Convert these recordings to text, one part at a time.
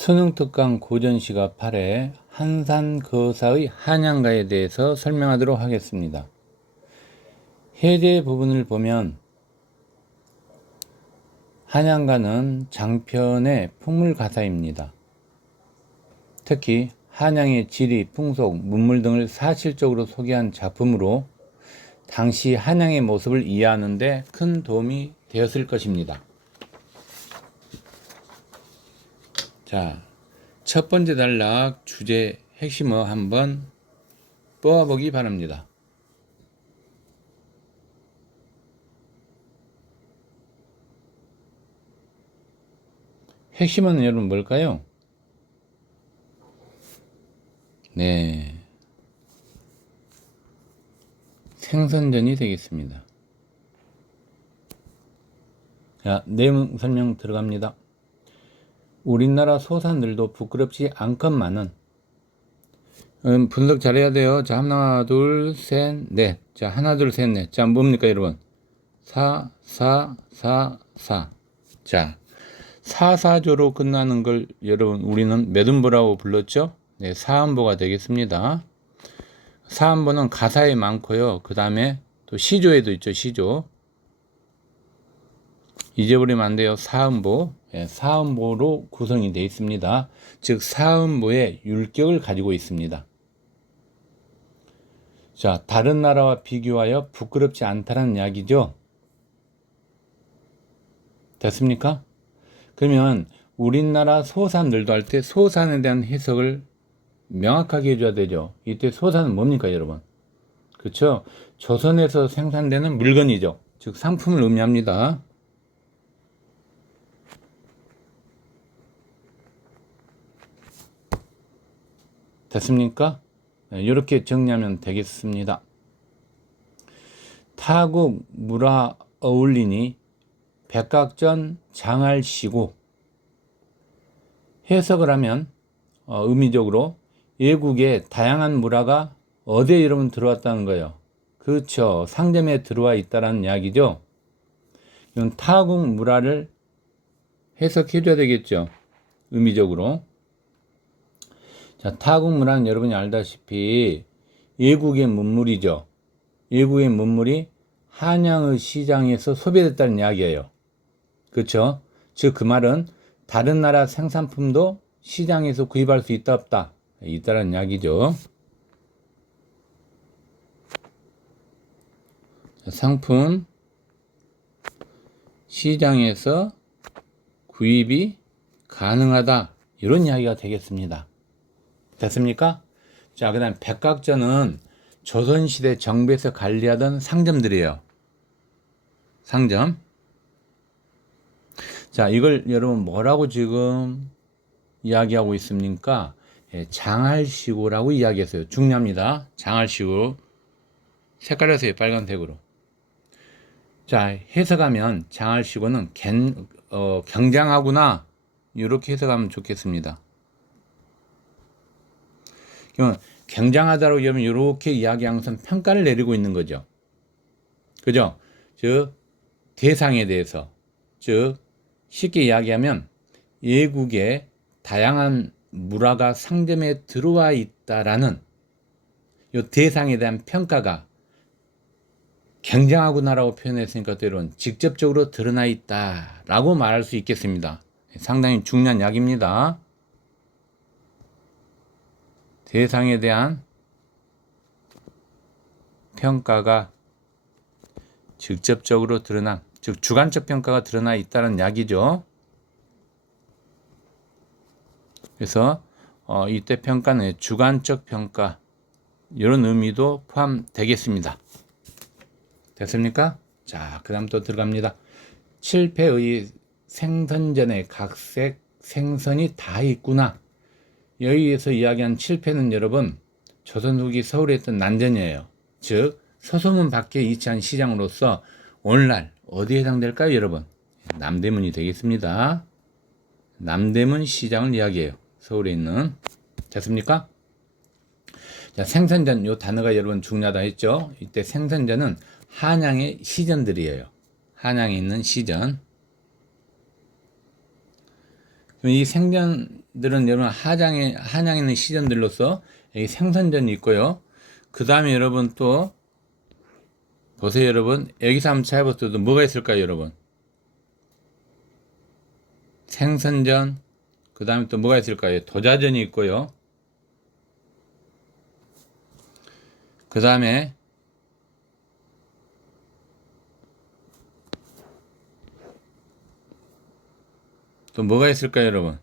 수능특강 고전시가 8회 한산거사의 한양가에 대해서 설명하도록 하겠습니다. 해제 부분을 보면 한양가는 장편의 풍물가사입니다. 특히 한양의 지리, 풍속, 문물 등을 사실적으로 소개한 작품으로 당시 한양의 모습을 이해하는 데 큰 도움이 되었을 것입니다. 자, 첫 번째 단락 주제 핵심어 한번 뽑아보기 바랍니다. 핵심어는 여러분 뭘까요? 네, 생선전이 되겠습니다. 자, 내용 설명 들어갑니다. 우리나라 소산들도 부끄럽지 않건만은 분석 잘해야 돼요. 자, 하나 둘 셋 넷. 자, 하나 둘 셋 넷. 자, 뭡니까 여러분? 4 4 4 4. 자, 사사조로 끝나는 걸 여러분 우리는 몇 음보라고 불렀죠? 네, 사음보가 되겠습니다. 사음보는 가사에 많고요. 그 다음에 또 시조에도 있죠. 시조. 잊어버리면 안 돼요. 사음보. 예, 사음보로 구성이 되어 있습니다. 즉 사음보의 율격을 가지고 있습니다. 자, 다른 나라와 비교하여 부끄럽지 않다는 이야기죠. 됐습니까? 그러면 우리나라 소산들도 할 때 소산에 대한 해석을 명확하게 해줘야 되죠. 이때 소산은 뭡니까 여러분? 그렇죠? 조선에서 생산되는 물건이죠. 즉 상품을 의미합니다. 됐습니까? 이렇게 정리하면 되겠습니다. 타국 물화 어울리니 백각전 장알시고 해석을 하면 의미적으로 외국의 다양한 문화가 어디에 여러분 들어왔다는 거예요. 그렇죠. 상점에 들어와 있다는 이야기죠. 이건 타국 문화를 해석해 줘야 되겠죠. 의미적으로. 자, 타국 문화는 여러분이 알다시피 외국의 문물이죠. 외국의 문물이 한양의 시장에서 소비됐다는 이야기예요. 그렇죠? 즉 그 말은 다른 나라 생산품도 시장에서 구입할 수 있다 없다. 있다는 이야기죠. 상품 시장에서 구입이 가능하다. 이런 이야기가 되겠습니다. 됐습니까? 자, 그 다음 백각전은 조선시대 정부에서 관리하던 상점들이에요. 상점. 자, 이걸 여러분 뭐라고 지금 이야기하고 있습니까? 예, 장알시고라고 이야기했어요. 중요합니다. 장알시고. 색깔에서요, 빨간색으로. 자, 해석하면 장알시고는 경장하구나. 이렇게 해석하면 좋겠습니다. 그러면 굉장하다고 하면 이렇게 이야기하면서 평가를 내리고 있는 거죠. 그죠? 즉 대상에 대해서, 즉 쉽게 이야기하면 외국의 다양한 문화가 상점에 들어와 있다라는 이 대상에 대한 평가가 굉장하구나라고 표현했으니까 여러분 직접적으로 드러나 있다라고 말할 수 있겠습니다. 상당히 중요한 이야기입니다. 대상에 대한 평가가 직접적으로 드러난, 즉 주관적 평가가 드러나 있다는 이야기죠. 그래서 이때 평가는 주관적 평가 이런 의미도 포함되겠습니다. 됐습니까? 자, 그 다음 또 들어갑니다. 7패의 생선전에 각색 생선이 다 있구나. 여기에서 이야기한 7패는 여러분 조선 후기 서울에 있던 난전이에요. 즉 서소문 밖에 위치한 시장으로서 오늘날 어디에 해당될까요 여러분? 남대문이 되겠습니다. 남대문 시장을 이야기해요. 서울에 있는. 됐습니까? 자, 생선전 요 단어가 여러분 중요하다 했죠. 이때 생선전은 한양의 시전들이에요. 한양에 있는 시전. 이 시전들은 여러분 한양에 있는 시전들로서 여기 생선전이 있고요. 그 다음에 여러분 또 보세요. 여러분 여기서 한번 찾아봤어도 뭐가 있을까요? 여러분 생선전, 그 다음에 또 뭐가 있을까요? 도자전이 있고요. 그 다음에 또 뭐가 있을까요, 여러분?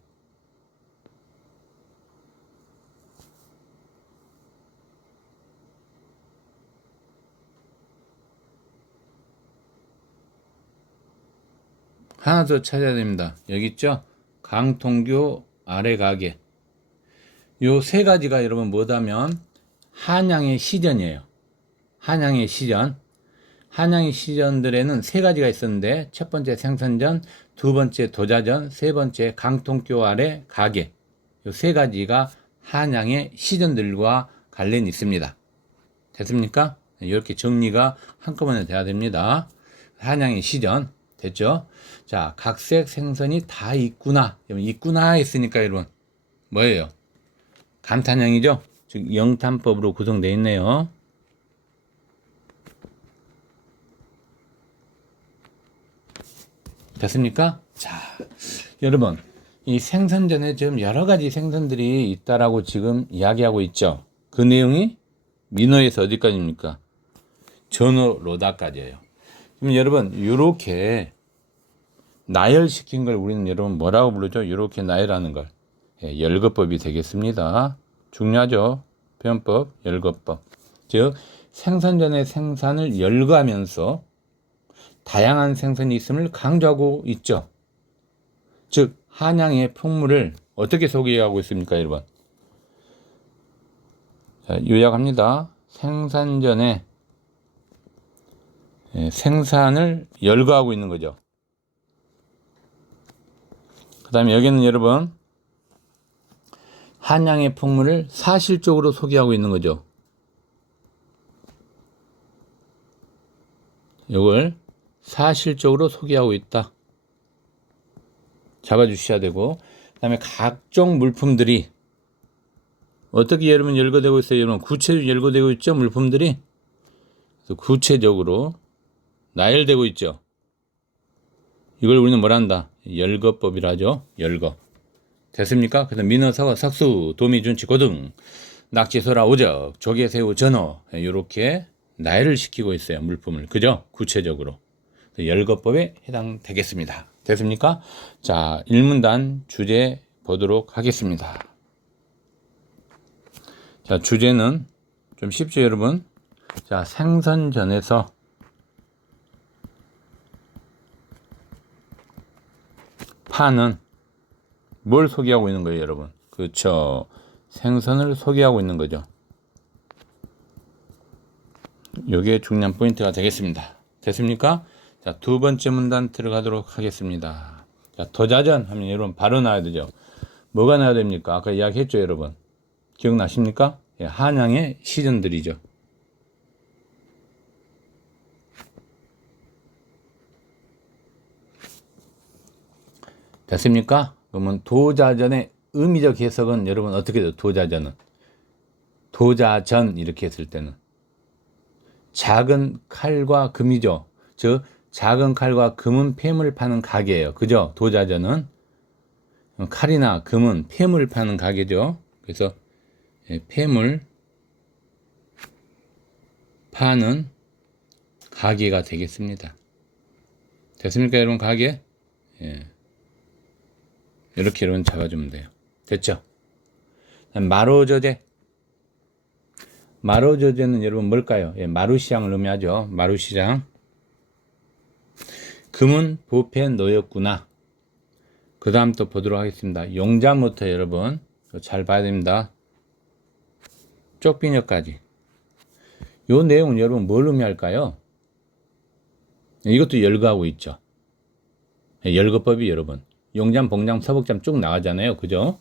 하나 더 찾아야 됩니다. 여기 있죠? 강통교 아래 가게. 요 세 가지가 여러분 뭐다면 한양의 시전이에요. 한양의 시전. 한양의 시전들에는 세 가지가 있었는데 첫 번째 생선전, 두 번째 도자전, 세 번째 강통교 아래 가게. 요 세 가지가 한양의 시전들과 관련이 있습니다. 됐습니까? 이렇게 정리가 한꺼번에 돼야 됩니다. 한양의 시전 됐죠? 자, 각색 생선이 다 있구나. 있구나 했으니까 여러분 뭐예요? 감탄형이죠? 즉 영탄법으로 구성되어 있네요. 됐습니까? 자, 여러분 이 생선전에 지금 여러 가지 생선들이 있다라고 지금 이야기하고 있죠. 그 내용이 민어에서 어디까지입니까? 전어 로다까지예요. 그럼 여러분 이렇게 나열시킨 걸 우리는 여러분 뭐라고 부르죠? 이렇게 나열하는 걸 열거법이 되겠습니다. 중요하죠. 표현법, 열거법. 즉 생선전의 생산을 열거하면서 다양한 생선이 있음을 강조하고 있죠. 즉 한양의 풍물을 어떻게 소개하고 있습니까, 여러분? 자, 요약합니다. 생산전에 생산을 열거하고 있는 거죠. 그 다음에 여기는 여러분 한양의 풍물을 사실적으로 소개하고 있는 거죠. 이걸 사실적으로 소개하고 있다. 잡아주셔야 되고, 그 다음에 각종 물품들이 어떻게 여러분 열거되고 있어요? 여러분 구체적으로 열거되고 있죠? 물품들이 구체적으로 나열되고 있죠. 이걸 우리는 뭐라 한다? 열거법이라 하죠. 열거. 됐습니까? 그래서 민어, 사과, 삭수, 도미, 준치, 고등, 낙지, 소라, 오적, 조개, 새우, 전어 이렇게 나열을 시키고 있어요. 물품을. 그죠? 구체적으로. 열거법에 해당되겠습니다. 됐습니까? 자, 일문단 주제 보도록 하겠습니다. 자, 주제는 좀 쉽죠, 여러분? 자, 생선전에서 파는 뭘 소개하고 있는 거예요, 여러분? 그렇죠. 생선을 소개하고 있는 거죠. 이게 중요한 포인트가 되겠습니다. 됐습니까? 자, 두 번째 문단 들어가도록 하겠습니다. 자, 도자전 하면 여러분 바로 나와야 되죠. 뭐가 나와야 됩니까? 아까 이야기했죠, 여러분. 기억나십니까? 예, 한양의 시전들이죠. 됐습니까? 그러면 도자전의 의미적 해석은 여러분 어떻게 돼요? 도자전은 도자전 이렇게 했을 때는 작은 칼과 금이죠. 즉 작은 칼과 금은 폐물 파는 가게예요. 그죠? 도자전은 칼이나 금은 폐물 파는 가게죠. 그래서 폐물 파는 가게가 되겠습니다. 됐습니까, 여러분? 가게? 예. 이렇게 여러분 잡아주면 돼요. 됐죠? 마루저제. 마루저제는 여러분 뭘까요? 예, 마루시장을 의미하죠. 마루시장. 금은 보패 놓였구나. 그 다음 또 보도록 하겠습니다. 용자부터 여러분 잘 봐야 됩니다. 쪽비녀까지. 요 내용은 여러분 뭘 의미할까요? 이것도 열거하고 있죠. 열거법이 여러분 용잠, 봉잠, 서복잠 쭉 나가잖아요. 그죠?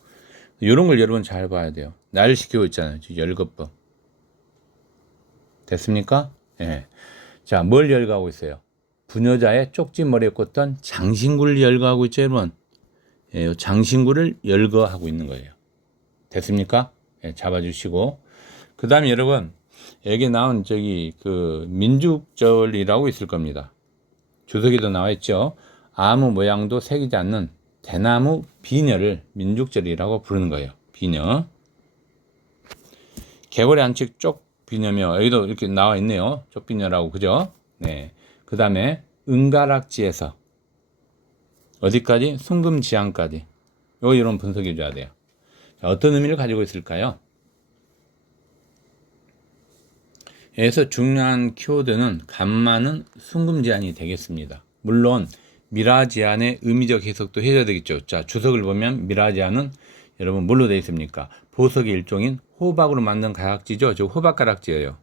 이런 걸 여러분 잘 봐야 돼요. 나를 시키고 있잖아요. 열거법. 됐습니까? 예. 자, 뭘 열거하고 있어요? 부녀자의 쪽지머리에 꽂던 장신구를 열거하고 있죠, 여러분. 예, 장신구를 열거하고 있는 거예요. 됐습니까? 예, 잡아주시고. 그 다음에 여러분, 여기 나온 민죽절이라고 있을 겁니다. 주석에도 나와 있죠. 아무 모양도 새기지 않는 대나무 비녀를 민죽절이라고 부르는 거예요. 비녀. 개월의 안식 쪽 비녀며, 여기도 이렇게 나와 있네요. 쪽 비녀라고, 그죠? 네. 그 다음에 은가락지에서 어디까지? 순금지향까지. 이런 분석해 줘야 돼요. 자, 어떤 의미를 가지고 있을까요? 여기서 중요한 키워드는 간마는 순금지안이 되겠습니다. 물론 미라지안의 의미적 해석도 해야 되겠죠. 자, 주석을 보면 미라지안은 여러분 뭘로 되어 있습니까? 보석의 일종인 호박으로 만든 가락지죠. 저 호박가락지예요.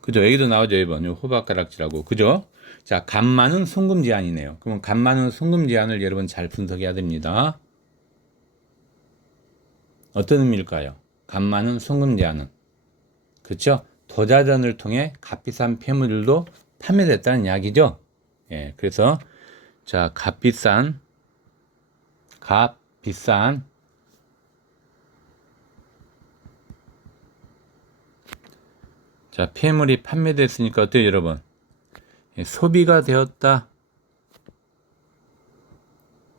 그죠? 여기도 나오죠. 이번 호박가락지라고. 그죠? 자, 간마는 순금지안이네요. 그러면 간마는 순금지안을 여러분 잘 분석해야 됩니다. 어떤 의미일까요? 간마는 순금지안은, 그렇죠? 도자전을 통해 값비싼 폐물들도 판매됐다는 이야기죠. 예, 그래서 자, 값비싼 자, 폐물이 판매됐으니까 어때요, 여러분? 예, 소비가 되었다.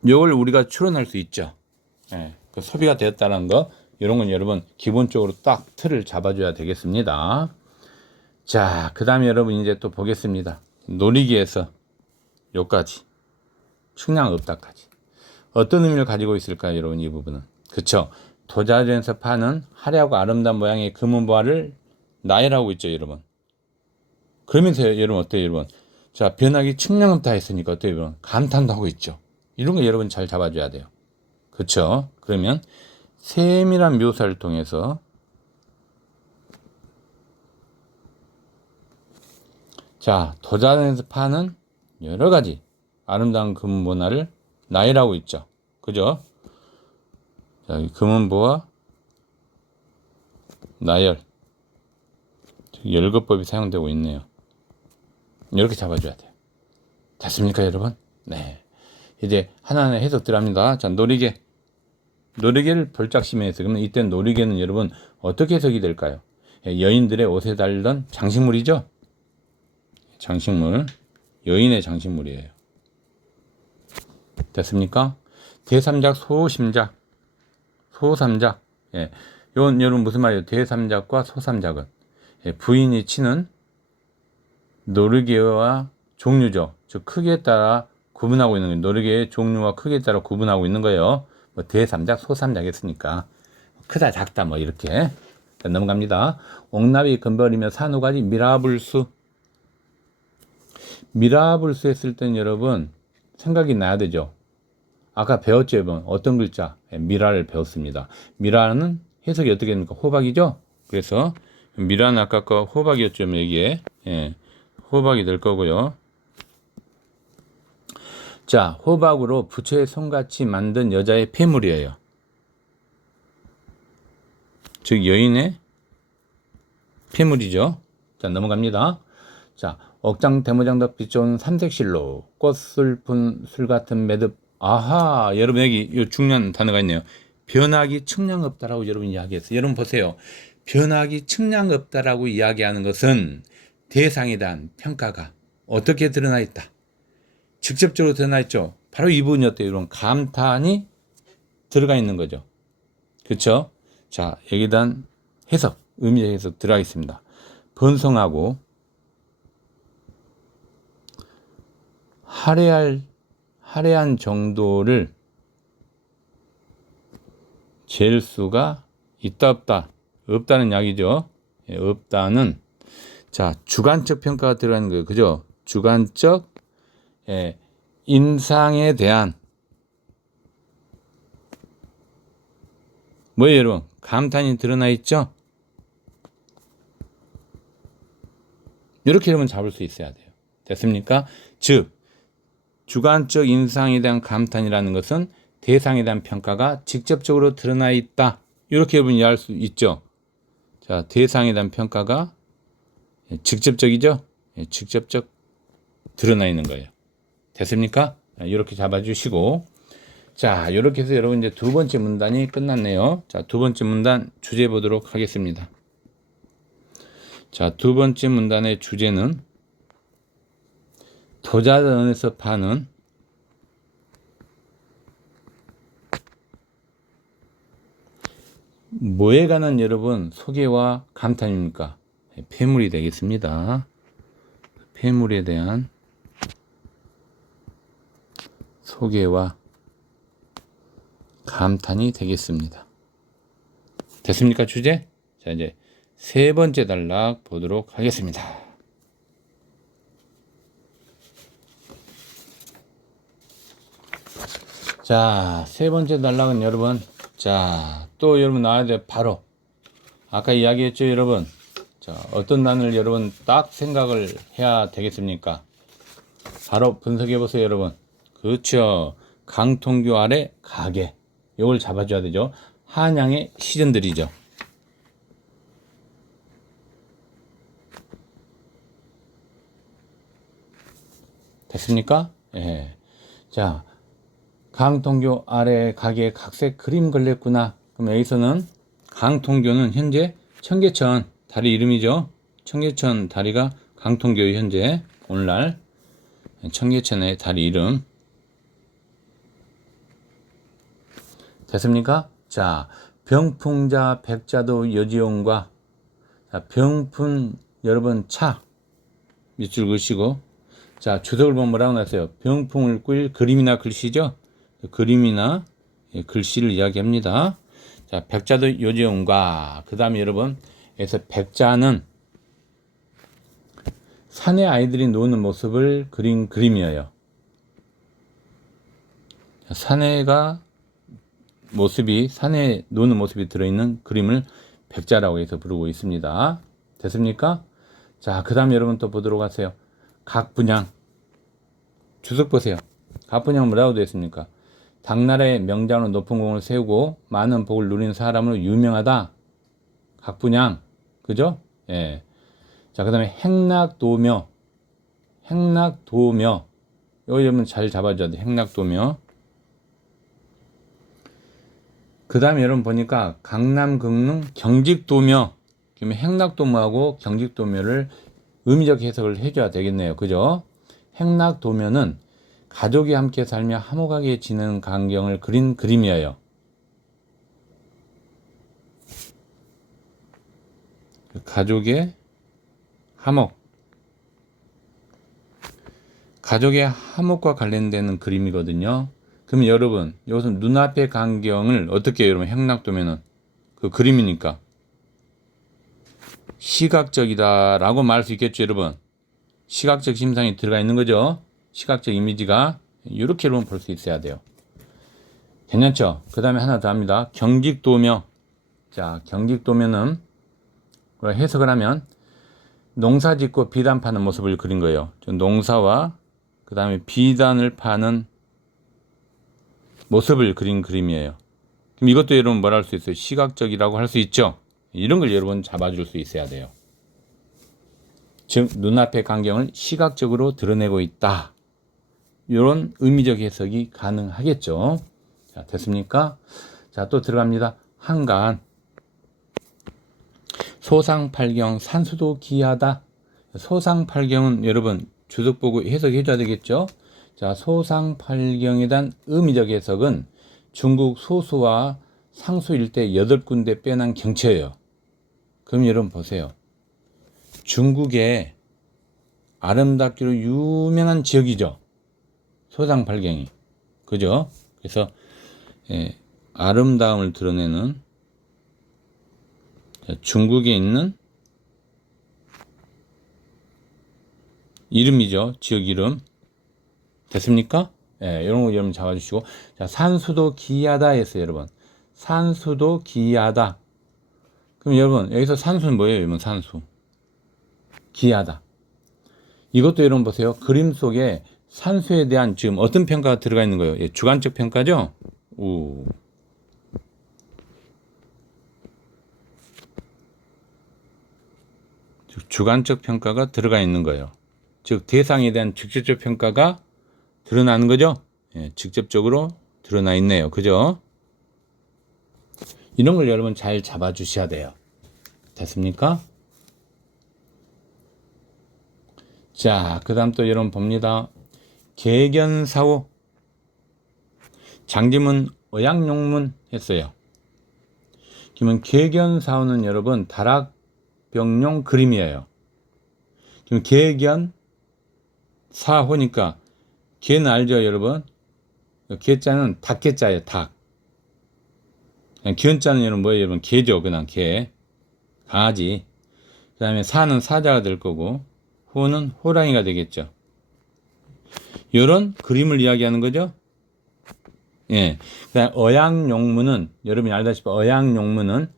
이걸 우리가 추론할 수 있죠. 예, 그 소비가 되었다는 거, 이런 건 여러분 기본적으로 딱 틀을 잡아줘야 되겠습니다. 자, 그 다음에 여러분 이제 또 보겠습니다. 놀이기에서 요까지 측량 없다까지 어떤 의미를 가지고 있을까요, 여러분? 이 부분은, 그쵸? 도자전에서 파는 화려하고 아름다운 모양의 금은보화를 나열하고 있죠, 여러분. 그러면서 여러분 어때요, 여러분? 자, 변하기 측량 없다 했으니까 어때요, 여러분? 감탄도 하고 있죠. 이런 거 여러분 잘 잡아줘야 돼요. 그쵸? 그러면 세밀한 묘사를 통해서 자, 도자전에서 파는 여러 가지 아름다운 금은보화를 나열하고 있죠. 그죠? 자, 금은보화 나열 열거법이 사용되고 있네요. 이렇게 잡아줘야 돼요. 됐습니까, 여러분? 네. 이제 하나하나 해석 들어갑니다. 자, 놀이개를 벌짝심에서, 그러면 이때 놀이개는 여러분 어떻게 해석이 될까요? 여인들의 옷에 달던 장식물이죠? 장식물. 여인의 장식물이에요. 됐습니까? 대삼작, 소심작, 소삼작. 예. 이건 여러분 무슨 말이에요? 대삼작과 소삼작은 부인이 치는 노르개와 종류죠. 즉 크기에 따라 구분하고 있는 거예요. 노르개의 종류와 크기에 따라 구분하고 있는 거예요. 뭐 대삼작, 소삼작 했으니까 크다, 작다 뭐 이렇게. 자, 넘어갑니다. 옥나비, 금벌이며 산호가지, 미라불수. 미라불수 했을 땐 여러분 생각이 나야 되죠. 아까 배웠죠, 여러분. 어떤 글자? 미라를 배웠습니다. 미라는 해석이 어떻게 됩니까? 호박이죠? 그래서 미라는 아까 거 호박이었죠, 여기에. 예, 호박이 될 거고요. 자, 호박으로 부처의 손같이 만든 여자의 폐물이에요. 즉 여인의 폐물이죠. 자, 넘어갑니다. 자, 억장 대모장도 비춰온 삼색실로 꽃술 푼 술 같은 매듭. 아하, 여러분 여기 이 중요한 단어가 있네요. 변하기 측량 없다라고 여러분 이야기했어요. 여러분 보세요. 변하기 측량 없다라고 이야기하는 것은 대상에 대한 평가가 어떻게 드러나 있다. 직접적으로 드러나 있죠. 바로 이 부분이 어때요? 이런 감탄이 들어가 있는 거죠. 그렇죠? 자, 여기에 대한 해석, 의미의 해석 들어가겠습니다. 번성하고 화려한 정도를 잴 수가 있다 없다. 없다는 이야기죠. 예, 없다는, 자, 주관적 평가가 들어가는 거예요. 그죠? 주관적 인상에 대한 뭐예요, 여러분? 감탄이 드러나 있죠? 이렇게 여러분 잡을 수 있어야 돼요. 됐습니까? 즉, 주관적 인상에 대한 감탄이라는 것은 대상에 대한 평가가 직접적으로 드러나 있다. 이렇게 여러분 이해할 수 있죠? 자, 대상에 대한 평가가 직접적이죠? 직접적 드러나 있는 거예요. 됐습니까? 이렇게 잡아주시고, 자, 이렇게 해서 여러분 이제 두 번째 문단이 끝났네요. 자, 두 번째 문단 주제 보도록 하겠습니다. 자, 두 번째 문단의 주제는 도자전에서 파는 뭐에 관한 여러분 소개와 감탄입니까? 폐물이 되겠습니다. 폐물에 대한 소개와 감탄이 되겠습니다. 됐습니까, 주제? 자, 이제 세 번째 단락 보도록 하겠습니다. 자, 세 번째 단락은 여러분, 자, 또 여러분 나와야 돼. 바로 아까 이야기했죠, 여러분. 자, 어떤 단어를 여러분 딱 생각을 해야 되겠습니까? 바로 분석해 보세요, 여러분. 그렇죠. 강통교 아래 가게. 이걸 잡아줘야 되죠. 한양의 시전들이죠. 됐습니까? 예. 자, 강통교 아래 가게 각색 그림 걸렸구나. 그럼 여기서는 강통교는 현재 청계천 다리 이름이죠. 청계천 다리가 강통교의 현재 오늘날 청계천의 다리 이름. 됐습니까? 자, 병풍자 백자도 여지용과, 자, 병풍 여러분 차 밑줄 그으시고, 자, 주석을 보면 뭐라고 나왔어요? 병풍을 꿀 그림이나 글씨죠. 그림이나 글씨를 이야기합니다. 자, 백자도 여지용과, 그 다음에 여러분 여기서 백자는 산에 아이들이 노는 모습을 그린 그림이에요. 산에가 모습이, 산에 노는 모습이 들어있는 그림을 백자라고 해서 부르고 있습니다. 됐습니까? 자, 그 다음 여러분 또 보도록 하세요. 각 분양. 주석 보세요. 각 분양은 뭐라고 되어 있습니까? 당나라의 명장으로 높은 공을 세우고 많은 복을 누린 사람으로 유명하다. 각 분양. 그죠? 예. 자, 그 다음에 행락도묘. 행락도묘. 이거 여러분 잘 잡아줘야 돼. 행락도묘. 그 다음에 여러분 보니까 강남 극릉 경직도묘, 그러면 행락도묘하고 경직도묘를 의미적 해석을 해줘야 되겠네요. 그죠? 행락도묘는 가족이 함께 살며 화목하게 지내는 광경을 그린 그림이에요. 가족의 화목, 가족의 화목과 관련되는 그림이거든요. 그럼 여러분, 이것은 눈앞의 광경을 어떻게 해요, 여러분? 행락도면은 그 그림이니까 시각적이다라고 말할 수 있겠죠, 여러분. 시각적 심상이 들어가 있는 거죠. 시각적 이미지가 이렇게 여러분 볼 수 있어야 돼요. 괜찮죠? 그 다음에 하나 더 합니다. 경직도묘. 자, 경직도묘는 해석을 하면 농사 짓고 비단 파는 모습을 그린 거예요. 농사와 그 다음에 비단을 파는 모습을 그린 그림이에요. 그럼 이것도 여러분 뭐라 할 수 있어요? 시각적이라고 할 수 있죠. 이런 걸 여러분 잡아줄 수 있어야 돼요. 즉 눈앞의 광경을 시각적으로 드러내고 있다. 이런 의미적 해석이 가능하겠죠. 자, 됐습니까? 자, 또 들어갑니다. 한간. 소상팔경 산수도 기하다. 소상팔경은 여러분 주석 보고 해석해 줘야 되겠죠. 자, 소상팔경에 대한 의미적 해석은 중국 소수와 상수 일대 8군데 빼난 경치예요. 그럼 여러분 보세요. 중국의 아름답기로 유명한 지역이죠. 소상팔경이. 그죠? 그래서 아름다움을 드러내는 중국에 있는 이름이죠. 지역 이름. 됐습니까? 예, 이런 거 여러분 잡아주시고. 자, 산수도 기이하다 했어요, 여러분. 산수도 기이하다. 그럼 여러분, 여기서 산수는 뭐예요, 여러분? 산수. 기이하다. 이것도 여러분 보세요. 그림 속에 산수에 대한 지금 어떤 평가가 들어가 있는 거예요? 예, 주관적 평가죠? 오. 즉, 주관적 평가가 들어가 있는 거예요. 즉, 대상에 대한 직접적 평가가 드러나는 거죠? 예, 직접적으로 드러나 있네요. 그죠? 이런 걸 여러분 잘 잡아 주셔야 돼요. 됐습니까? 자, 그 다음 또 여러분 봅니다. 계견사후. 장지문 어양용문 했어요. 그러면 계견사후는 여러분 다락병용 그림이에요. 그럼 계견사후니까 개는 알죠, 여러분? 개자는 닭개자예요, 닭. 기원자는 여러분 뭐예요, 여러분? 개죠, 그냥 개. 강아지. 그 다음에 사는 사자가 될 거고, 후는 호랑이가 되겠죠. 이런 그림을 이야기하는 거죠. 예. 그다음 어양용문은 여러분이 알다시피 어양용문은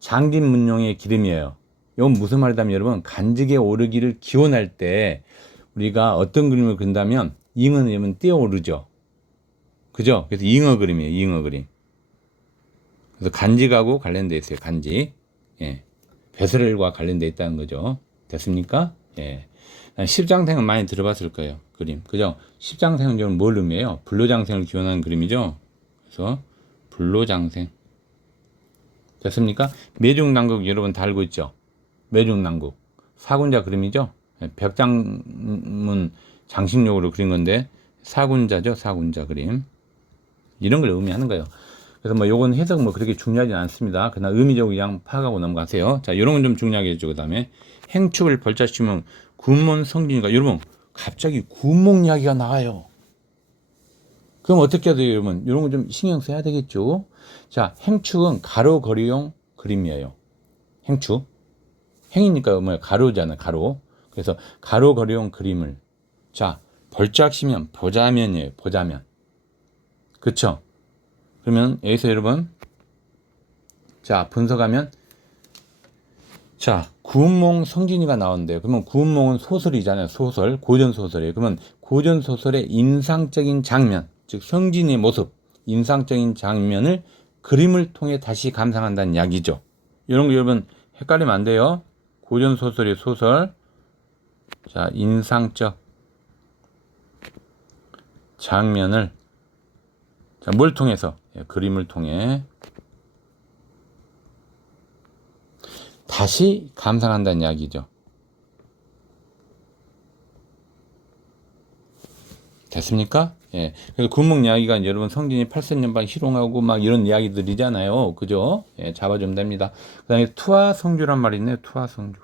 장진문용의 기름이에요. 이건 무슨 말이냐면 여러분 간직에 오르기를 기원할 때 우리가 어떤 그림을 그린다면 잉어는 여러분 뛰어오르죠. 그죠? 그래서 잉어 그림이에요. 잉어 그림. 그래서 간직하고 관련돼 있어요. 간직. 예. 배설과 관련돼 있다는 거죠. 됐습니까? 예. 십장생은 많이 들어봤을 거예요. 그림. 그죠? 십장생은 좀 뭘 의미해요? 불로장생을 기원하는 그림이죠. 그래서 불로장생. 됐습니까? 매중남국 여러분 다 알고 있죠? 매중남국. 사군자 그림이죠? 벽장문 장식용으로 그린 건데 사군자죠. 사군자 그림. 이런 걸 의미하는 거예요. 그래서 뭐 요건 해석 뭐 그렇게 중요하지 않습니다. 그냥 의미적으로 그냥 파악하고 넘어가세요. 자, 요런 건 좀 중요하게 해줘. 그 다음에 행축을 벌자시면 군문 성진이가 여러분 갑자기 군목 이야기가 나와요. 그럼 어떻게 해야 돼요, 여러분? 이런 거 좀 신경 써야 되겠죠. 자, 행축은 가로 거리용 그림이에요. 행축. 행이니까 뭐야? 가로잖아, 가로. 그래서 가로 거리용 그림을. 자, 벌짝시면 보자면이에요. 보자면. 그쵸? 그러면 여기서 여러분 자 분석하면 자 구운몽 성진이가 나오는데요. 그러면 구운몽은 소설이잖아요. 소설 고전소설이에요. 그러면 고전소설의 인상적인 장면 즉 성진이의 모습 인상적인 장면을 그림을 통해 다시 감상한다는 이야기죠. 이런 거 여러분 헷갈리면 안 돼요. 고전소설의 소설 자 인상적 장면을 자, 뭘 통해서 그림을 통해 다시 감상한다는 이야기죠. 됐습니까? 예. 그래서 군목 이야기가 여러분 성진이 8천년반 희롱하고 막 이런 이야기들이잖아요. 그죠? 예, 잡아주면 됩니다. 그 다음에 투하성주란 말이 있네요. 투하성주.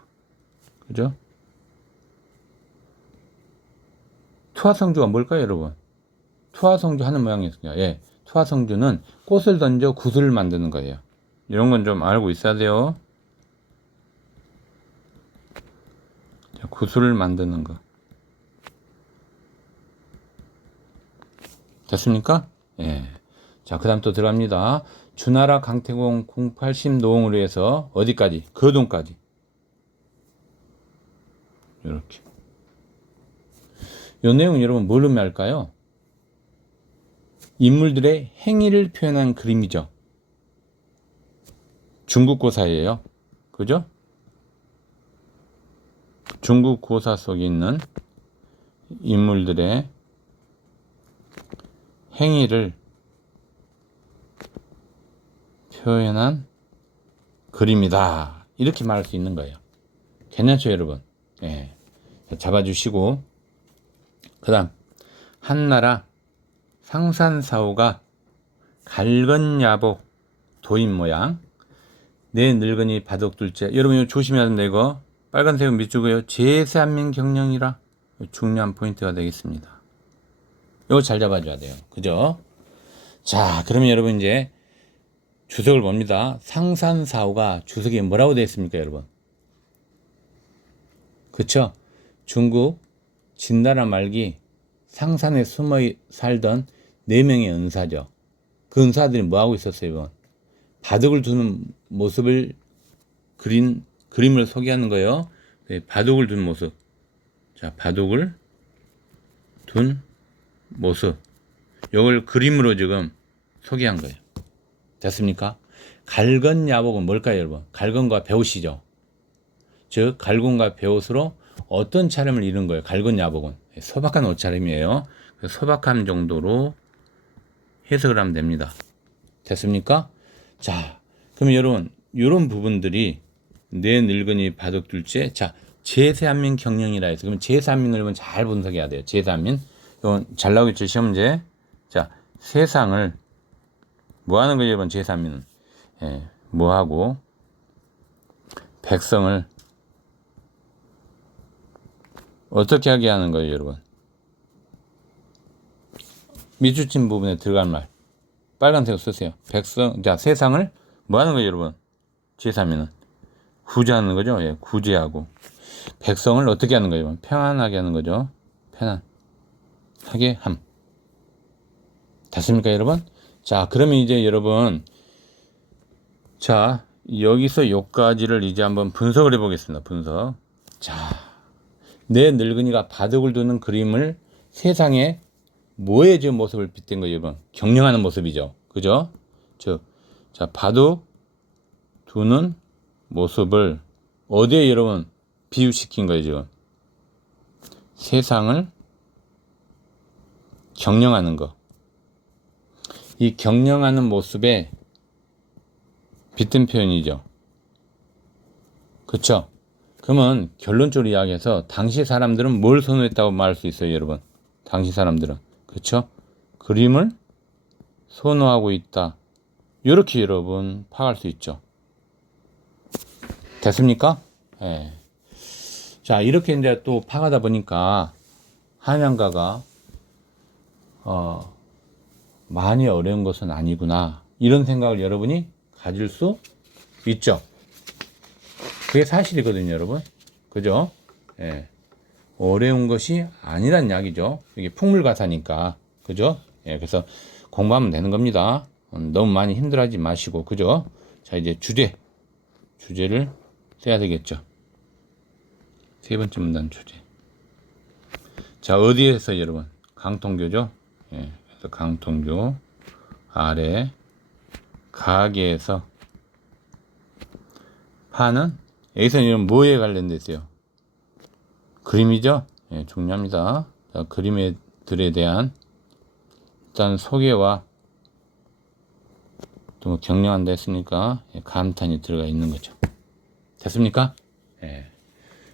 그죠? 투하성주가 뭘까요, 여러분? 투하성주 하는 모양이었어요. 예. 투하성주는 꽃을 던져 구슬을 만드는 거예요. 이런 건 좀 알고 있어야 돼요. 자, 구슬을 만드는 거. 됐습니까? 예. 자, 그 다음 또 들어갑니다. 주나라 강태공 080 노홍으로 해서 어디까지? 거동까지. 이렇게. 이 내용은 여러분 뭘 의미할까요? 인물들의 행위를 표현한 그림이죠. 중국 고사예요. 그죠? 중국 고사 속에 있는 인물들의 행위를 표현한 그림이다. 이렇게 말할 수 있는 거예요. 괜찮죠, 여러분? 예. 잡아주시고, 그 다음, 한나라 상산사후가 갈건야복 도인 모양, 내 늙은이 바둑둘째. 여러분, 이거 조심해야 된다, 이거. 빨간색은 밑주고요. 제삼민 경령이라 중요한 포인트가 되겠습니다. 이거 잘 잡아줘야 돼요. 그죠? 자, 그러면 여러분 이제 주석을 봅니다. 상산사후가 주석이 뭐라고 되어 있습니까, 여러분? 그쵸? 중국 진나라 말기 상산에 숨어 살던 4명의 은사죠. 그 은사들이 뭐하고 있었어요, 이번? 바둑을 두는 모습을 그린 그림을 소개하는 거예요. 바둑을 둔 모습. 자, 바둑을 둔 모습. 이걸 그림으로 지금 소개한 거예요. 됐습니까? 갈건야복은 뭘까요, 여러분? 갈건과 배옷이죠. 즉, 갈곤과 배옷으로 어떤 차림을 이룬 거예요? 갈건야복은 소박한 옷차림이에요. 소박함 정도로 해석을 하면 됩니다. 됐습니까? 자, 그럼 여러분, 이런 부분들이 내 늙은이 바둑둘째, 자, 제3민 경영이라 해서, 그러면 제3민을 여러분 잘 분석해야 돼요. 제3민. 이건 잘 나오겠죠, 시험 문제. 자, 세상을, 뭐 하는 거예요, 여러분, 제3민은? 예, 뭐 하고, 백성을 어떻게 하게 하는 거예요, 여러분? 밑줄친 부분에 들어갈 말. 빨간색으로 쓰세요. 백성, 자, 세상을 뭐 하는 거예요, 여러분? 제3민은 구제하는 거죠. 예, 구제하고. 백성을 어떻게 하는 거예요? 평안하게 하는 거죠. 편안하게 함. 됐습니까, 여러분? 자, 그러면 이제 여러분, 자, 여기서 요까지를 이제 한번 분석을 해보겠습니다. 분석. 자, 내 늙은이가 바둑을 두는 그림을 세상에 뭐의 지금 모습을 빗댄 거예요, 여러분? 경영하는 모습이죠. 그죠? 자, 바둑 두는 모습을 어디에 여러분 비유시킨 거예요, 지금? 세상을 경영하는 거. 이 경영하는 모습에 빗댄 표현이죠. 그쵸? 그러면 결론적으로 이야기해서 당시 사람들은 뭘 선호했다고 말할 수 있어요, 여러분? 당시 사람들은. 그쵸? 그림을 선호하고 있다. 이렇게 여러분 파악할 수 있죠. 됐습니까? 예. 자, 이렇게 이제 또 파악하다 보니까 한양가가 많이 어려운 것은 아니구나. 이런 생각을 여러분이 가질 수 있죠. 그게 사실이거든요, 여러분. 그죠? 예. 어려운 것이 아니란 이야기죠. 이게 풍물가사니까. 그죠? 예. 그래서 공부하면 되는 겁니다. 너무 많이 힘들어하지 마시고. 그죠? 자, 이제 주제를 써야 되겠죠. 세 번째 문단 주제. 자, 어디에서 여러분? 강통교죠? 예. 그래서 강통교 아래 가계에서 파는 여기서 이런 뭐에 관련돼 있어요? 그림이죠? 예, 중요합니다. 자, 그림들에 대한 일단 소개와 또 경영한다 했으니까 감탄이 들어가 있는 거죠. 됐습니까? 예.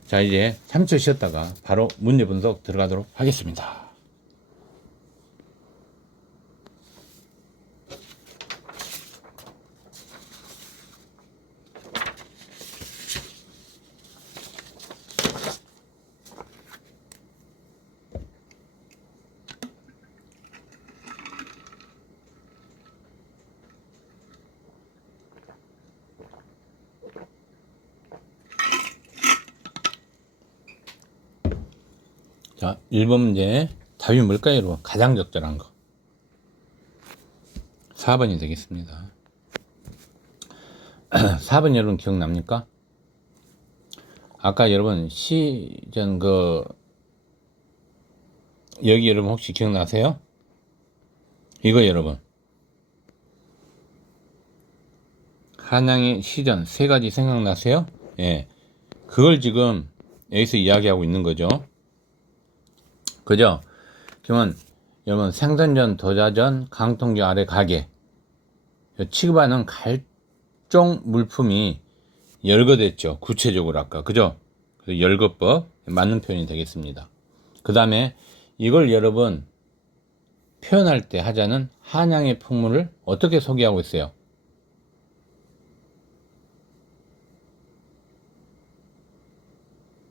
자, 이제 3초 쉬었다가 바로 문제 분석 들어가도록 하겠습니다. 자, 1번 문제 답이 뭘까요, 여러분? 가장 적절한 거. 4번이 되겠습니다. 4번 여러분 기억납니까? 아까 여러분 시전 여기 여러분 혹시 기억나세요? 이거 여러분 한양의 시전 세 가지 생각나세요? 예, 그걸 지금 여기서 이야기하고 있는 거죠. 그죠? 그러면 여러분 생선전, 도자전, 강통교 아래 가게 취급하는 각종 물품이 열거됐죠. 구체적으로 아까 그죠? 그래서 열거법 맞는 표현이 되겠습니다. 그 다음에 이걸 여러분 표현할 때 하자는 한양의 풍물을 어떻게 소개하고 있어요?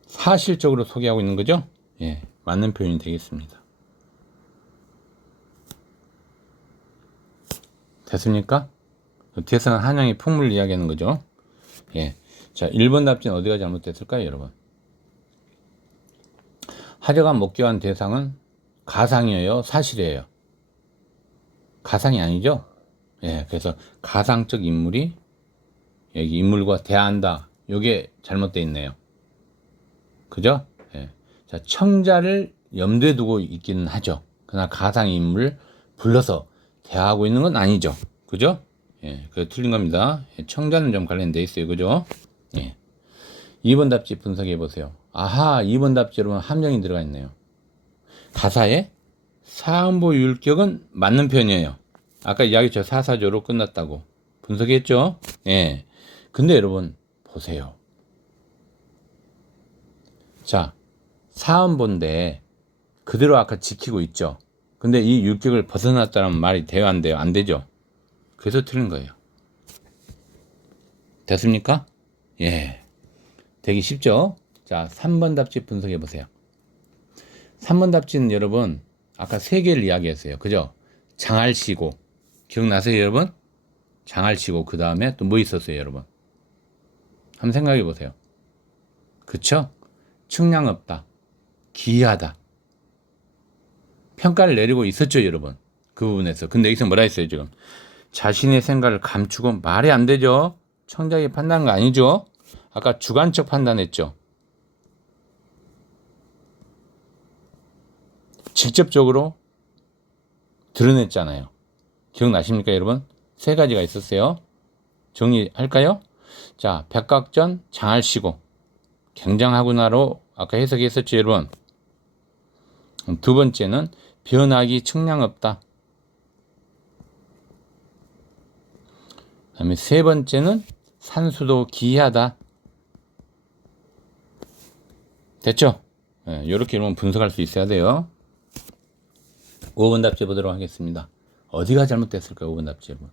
사실적으로 소개하고 있는 거죠? 예, 맞는 표현이 되겠습니다. 됐습니까? 뒤에서는 한양의 풍물을 이야기하는 거죠. 예. 자, 1번 답지는 어디가 잘못됐을까요, 여러분? 하려가 목격한 대상은 가상이에요, 사실이에요? 가상이 아니죠? 예. 그래서 가상적 인물이 여기 인물과 대화한다. 요게 잘못되어 있네요. 그죠? 예. 자, 청자를 염두에 두고 있기는 하죠. 그러나 가상 인물을 불러서 대화하고 있는 건 아니죠. 그죠? 예. 그게 틀린 겁니다. 예, 청자는 좀 관련돼 있어요. 그죠? 예. 2번 답지 분석해 보세요. 아하, 2번 답지 여러분 함정이 들어가 있네요. 가사에 사음보 율격은 맞는 표현이에요. 아까 이야기했죠. 사사조로 끝났다고. 분석했죠? 예. 근데 여러분, 보세요. 자, 사음본데 그대로 아까 지키고 있죠. 근데 이 유격을 벗어났다는 말이 돼요, 안 돼요? 안 되죠. 그래서 틀린 거예요. 됐습니까? 예. 되기 쉽죠? 자, 3번 답지 분석해 보세요. 3번 답지는 여러분, 아까 세 개를 이야기했어요. 그죠? 장알시고. 기억나세요, 여러분? 장알시고, 그 다음에 또 뭐 있었어요, 여러분? 한번 생각해 보세요. 그쵸? 측량 없다. 기이하다. 평가를 내리고 있었죠, 여러분. 그 부분에서. 근데 여기서 뭐라 했어요, 지금? 자신의 생각을 감추고 말이 안 되죠? 청자기 판단한 거 아니죠? 아까 주관적 판단했죠? 직접적으로 드러냈잖아요. 기억나십니까, 여러분? 세 가지가 있었어요. 정리할까요? 자, 백각전 장알시고 굉장하구나로 아까 해석했었죠, 여러분. 두 번째는 변하기 측량 없다. 그다음에 세 번째는 산수도 기이하다. 됐죠? 이렇게 여러분 분석할 수 있어야 돼요. 5번 답지 보도록 하겠습니다. 어디가 잘못됐을까요? 5번 답지 여러분.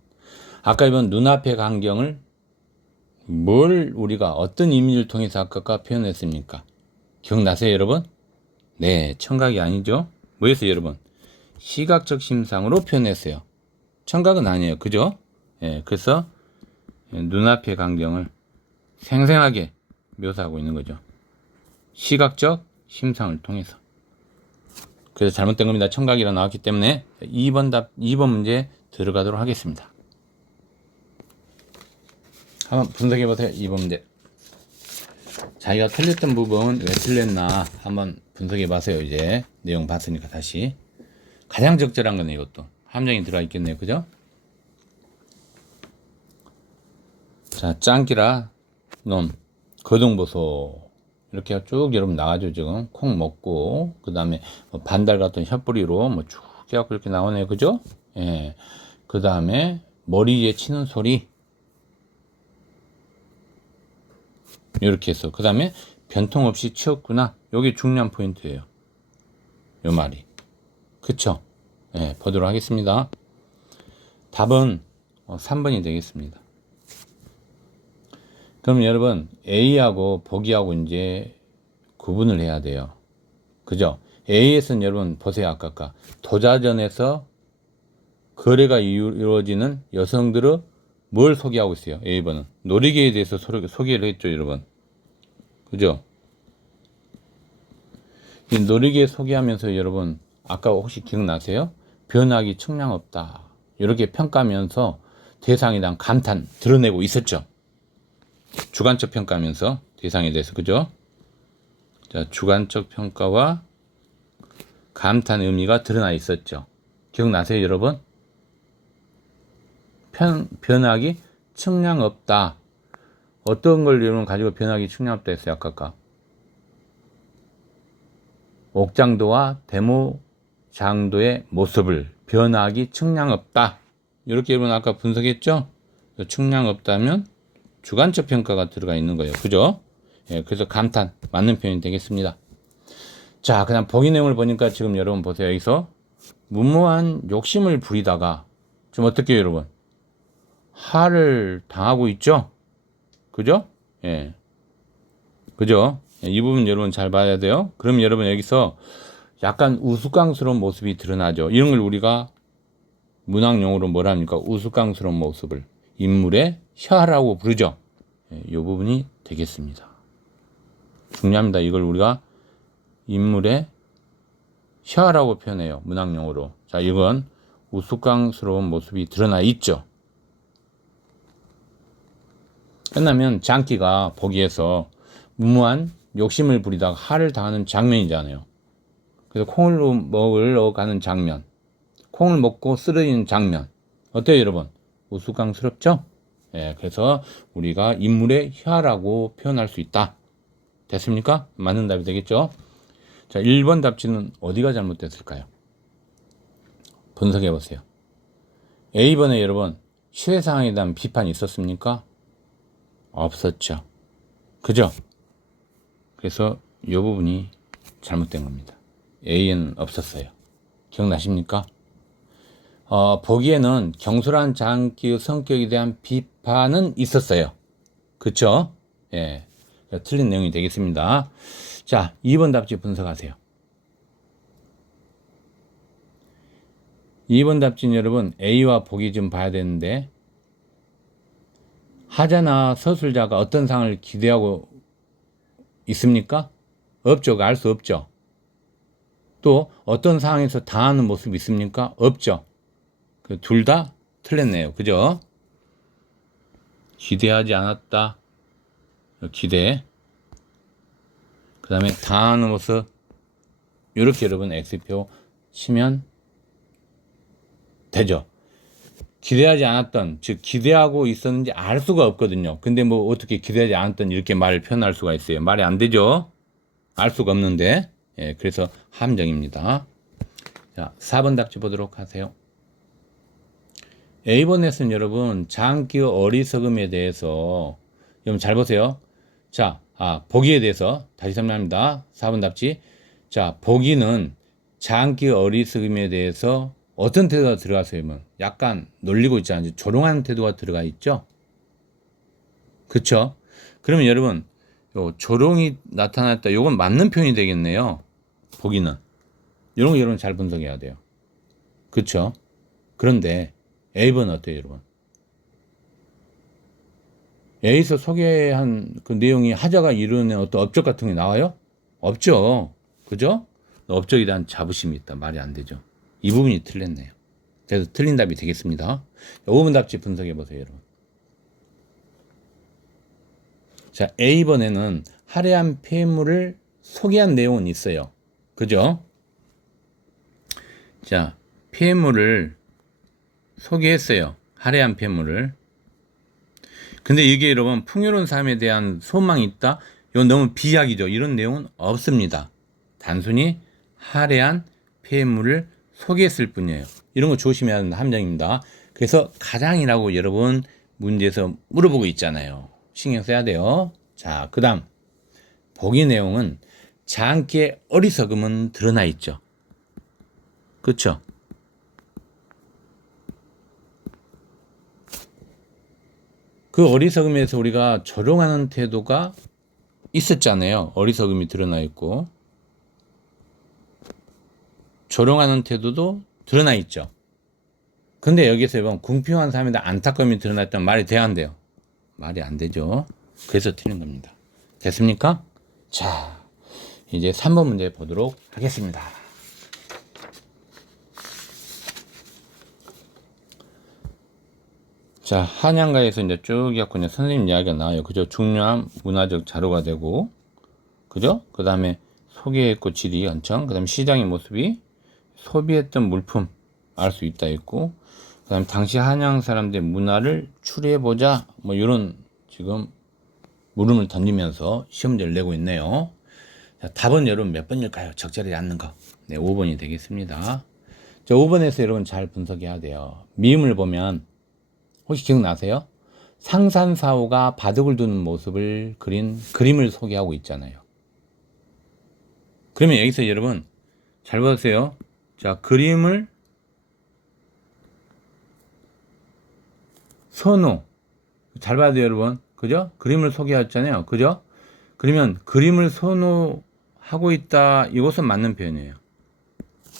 아까 이번 눈앞의 광경을 뭘 우리가 어떤 이미지를 통해서 아까 표현했습니까? 기억나세요, 여러분? 네, 청각이 아니죠. 뭐였어요, 여러분? 시각적 심상으로 표현했어요. 청각은 아니에요, 그죠? 그래서 눈앞의 광경을 생생하게 묘사하고 있는 거죠. 시각적 심상을 통해서. 그래서 잘못된 겁니다. 청각이라 나왔기 때문에 2번 문제 들어가도록 하겠습니다. 한번 분석해 보세요. 2번 문제. 자기가 틀렸던 부분 왜 틀렸나 한번 분석해 보세요. 이제 내용 봤으니까 다시. 가장 적절한 거네, 이것도. 함정이 들어가 있겠네요. 그죠? 자, 짱기라 놈 거동보소 이렇게 쭉 여러분 나가죠. 지금 콩 먹고 그 다음에 반달 같은 혀뿌리로 뭐 쭉 해갖고 이렇게 나오네요. 그죠? 예. 그 다음에 머리에 치는 소리 이렇게 해서 그 다음에 변통 없이 치웠구나. 요게 중요한 포인트예요. 요 말이. 그쵸? 예, 보도록 하겠습니다. 답은 3번이 되겠습니다. 그럼 여러분 A하고 보기하고 이제 구분을 해야 돼요. 그죠? A에서는 여러분 보세요. 아까 도자전에서 거래가 이루어지는 여성들을 뭘 소개하고 있어요? A번은 놀이기에 대해서 소개를 했죠, 여러분. 그죠? 이 놀이기에 소개하면서 여러분 아까 혹시 기억나세요? 변하기 측량 없다. 이렇게 평가하면서 대상에 대한 감탄 드러내고 있었죠. 주관적 평가하면서 대상에 대해서. 그죠? 자, 주관적 평가와 감탄 의미가 드러나 있었죠. 기억나세요, 여러분? 변하기 측량 없다. 어떤 걸 여러분 가지고 변하기 측량 없다 했어요, 아까? 옥장도와 대모장도의 모습을 변하기 측량 없다. 이렇게 여러분 아까 분석했죠? 측량 없다면 주관적 평가가 들어가 있는 거예요. 그죠? 예, 그래서 감탄 맞는 표현이 되겠습니다. 자, 그다음 보기 내용을 보니까 지금 여러분 보세요. 여기서 무모한 욕심을 부리다가 좀 어떻게 여러분 하를 당하고 있죠? 그죠? 예. 그죠? 예, 이 부분 여러분 잘 봐야 돼요. 그럼 여러분 여기서 약간 우스꽝스러운 모습이 드러나죠. 이런 걸 우리가 문학용어로 뭐라 합니까? 우스꽝스러운 모습을 인물의 혀라고 부르죠. 예, 이 부분이 되겠습니다. 중요합니다. 이걸 우리가 인물의 혀라고 표현해요. 문학용어로. 자, 이건 우스꽝스러운 모습이 드러나 있죠. 끝나면 장기가 보기에서 무모한 욕심을 부리다가 하를 당하는 장면이잖아요. 그래서 콩을 먹으러 가는 장면, 콩을 먹고 쓰러지는 장면. 어때요, 여러분? 우스꽝스럽죠? 예, 그래서 우리가 인물의 혀라고 표현할 수 있다. 됐습니까? 맞는 답이 되겠죠? 자, 1번 답지는 어디가 잘못됐을까요? 분석해 보세요. A번에 여러분 시혜사항에 대한 비판이 있었습니까? 없었죠. 그죠? 그래서 이 부분이 잘못된 겁니다. A는 없었어요. 기억나십니까? 보기에는 경솔한 장기의 성격에 대한 비판은 있었어요. 그쵸? 예. 틀린 내용이 되겠습니다. 자, 2번 답지 분석하세요. 2번 답지는 여러분 A와 보기 좀 봐야 되는데, 하자나 서술자가 어떤 상을 기대하고 있습니까? 없죠. 알 수 없죠. 또 어떤 상황에서 당하는 모습이 있습니까? 없죠. 둘 다 틀렸네요. 그죠? 기대하지 않았다. 기대. 그 다음에 당하는 모습. 이렇게 여러분 X표 치면 되죠. 기대하지 않았던, 즉 기대하고 있었는지 알 수가 없거든요. 근데 뭐 어떻게 기대하지 않았던 이렇게 말을 표현할 수가 있어요. 말이 안 되죠. 알 수가 없는데. 예, 그래서 함정입니다. 자, 4번 답지 보도록 하세요. A번에서는 여러분 장기의 어리석음에 대해서 여러분 잘 보세요. 자, 보기에 대해서 다시 설명합니다. 4번 답지. 자, 보기는 장기의 어리석음에 대해서 어떤 태도가 들어가서요? 약간 놀리고 있잖아요. 조롱하는 태도가 들어가 있죠. 그쵸? 그러면 여러분 요 조롱이 나타났다. 요건 맞는 표현이 되겠네요. 보기는. 이런 거 여러분 잘 분석해야 돼요. 그쵸? 그런데 A번 어때요, 여러분? A에서 소개한 그 내용이 하자가 이루는 어떤 업적 같은 게 나와요? 없죠. 그죠? 업적에 대한 자부심이 있다. 말이 안 되죠. 이 부분이 틀렸네요. 그래서 틀린 답이 되겠습니다. 5번 답지 분석해 보세요, 여러분. 자, A번에는 할애한 폐물을 소개한 내용은 있어요. 그죠? 자, 폐물을 소개했어요. 할애한 폐물을. 근데 이게 여러분 풍요로운 삶에 대한 소망이 있다? 이건 너무 비약이죠. 이런 내용은 없습니다. 단순히 할애한 폐물을 소개했을 뿐이에요. 이런 거 조심해야 하는 함정입니다. 그래서 가장이라고 여러분 문제에서 물어보고 있잖아요. 신경 써야 돼요. 자, 그 다음 보기 내용은 장기의 어리석음은 드러나 있죠. 그렇죠? 그 어리석음에서 우리가 조롱하는 태도가 있었잖아요. 어리석음이 드러나 있고 조롱하는 태도도 드러나 있죠. 근데 여기서 보면 궁핍한 삶에다 안타까움이 드러났다면 말이 돼야 한대요. 말이 안 되죠. 그래서 틀린 겁니다. 됐습니까? 자, 이제 3번 문제 보도록 하겠습니다. 자, 한양가에서 이제 쭉 해갖고 이제 선생님 이야기가 나와요. 그죠? 중요한 문화적 자료가 되고, 그죠? 그 다음에 소개했고 질의 연청, 그 다음에 시장의 모습이 소비했던 물품 알 수 있다 했고, 그 다음에 당시 한양 사람들의 문화를 추리해보자, 뭐 이런 지금 물음을 던지면서 시험지를 내고 있네요. 자, 답은 여러분 몇 번일까요? 적절하지 않는 거. 네, 5번이 되겠습니다. 자, 5번에서 여러분 잘 분석해야 돼요. 미음을 보면 혹시 기억나세요? 상산사후가 바둑을 두는 모습을 그린 그림을 소개하고 있잖아요. 그러면 여기서 여러분 잘 보세요. 자, 그림을 선호 잘 봐야 돼요, 여러분. 그죠? 그림을 소개했잖아요. 그죠? 그러면 그림을 선호하고 있다. 이것은 맞는 표현이에요.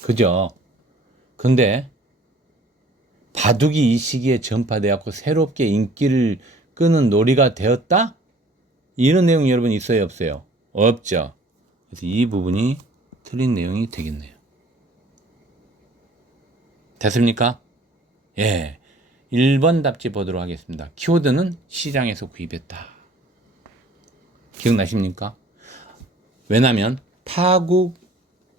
그죠? 근데 바둑이 이 시기에 전파되었고 새롭게 인기를 끄는 놀이가 되었다? 이런 내용이 여러분 있어요, 없어요? 없죠. 그래서 이 부분이 틀린 내용이 되겠네요. 됐습니까? 예. 1번 답지 보도록 하겠습니다. 키워드는 시장에서 구입했다. 기억나십니까? 왜냐하면 타국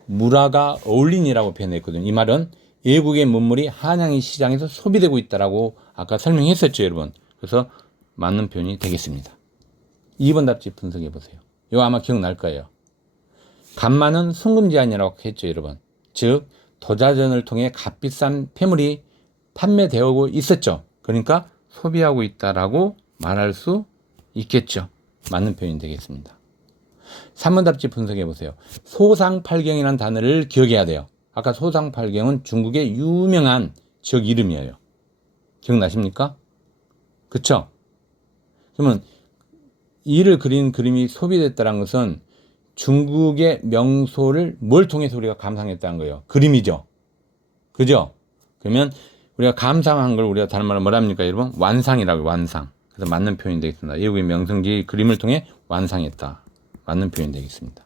물화가 어울린이라고 표현했거든요. 이 말은 외국의 문물이 한양의 시장에서 소비되고 있다라고 아까 설명했었죠, 여러분. 그래서 맞는 표현이 되겠습니다. 2번 답지 분석해 보세요. 이거 아마 기억날 거예요. 간만은 순금 제한이라고 했죠, 여러분. 즉 도자전을 통해 값비싼 폐물이 판매되고 있었죠. 그러니까 소비하고 있다라고 말할 수 있겠죠. 맞는 표현이 되겠습니다. 3번 답지 분석해 보세요. 소상팔경이라는 단어를 기억해야 돼요. 아까 소상팔경은 중국의 유명한 지역 이름이에요. 기억나십니까? 그쵸? 그러면 이를 그린 그림이 소비됐다는 것은 중국의 명소를 뭘 통해서 우리가 감상했다는 거예요? 그림이죠. 그죠? 그러면 우리가 감상한 걸 우리가 다른 말로 뭐라 합니까, 여러분? 완상이라고, 완상. 그래서 맞는 표현이 되겠습니다. 외국의 명성지 그림을 통해 완상했다. 맞는 표현이 되겠습니다.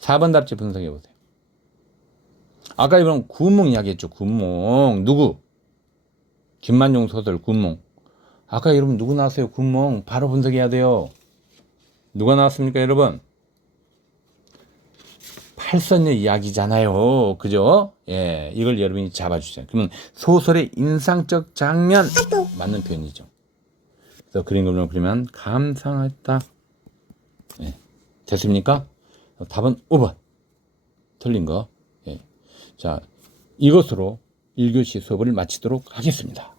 4번 답지 분석해 보세요. 아까 이번 구몽 이야기했죠. 구몽. 누구? 김만용 소설 구몽. 아까 여러분 누구 나왔어요? 구몽. 바로 분석해야 돼요. 누가 나왔습니까, 여러분? 팔선녀 이야기잖아요. 그죠? 예, 이걸 여러분이 잡아주세요. 그러면 소설의 인상적 장면 맞는 표현이죠. 그래서 그림 그림을 그리면 감상했다. 예, 됐습니까? 답은 5번. 틀린 거. 예. 자, 이것으로 1교시 수업을 마치도록 하겠습니다.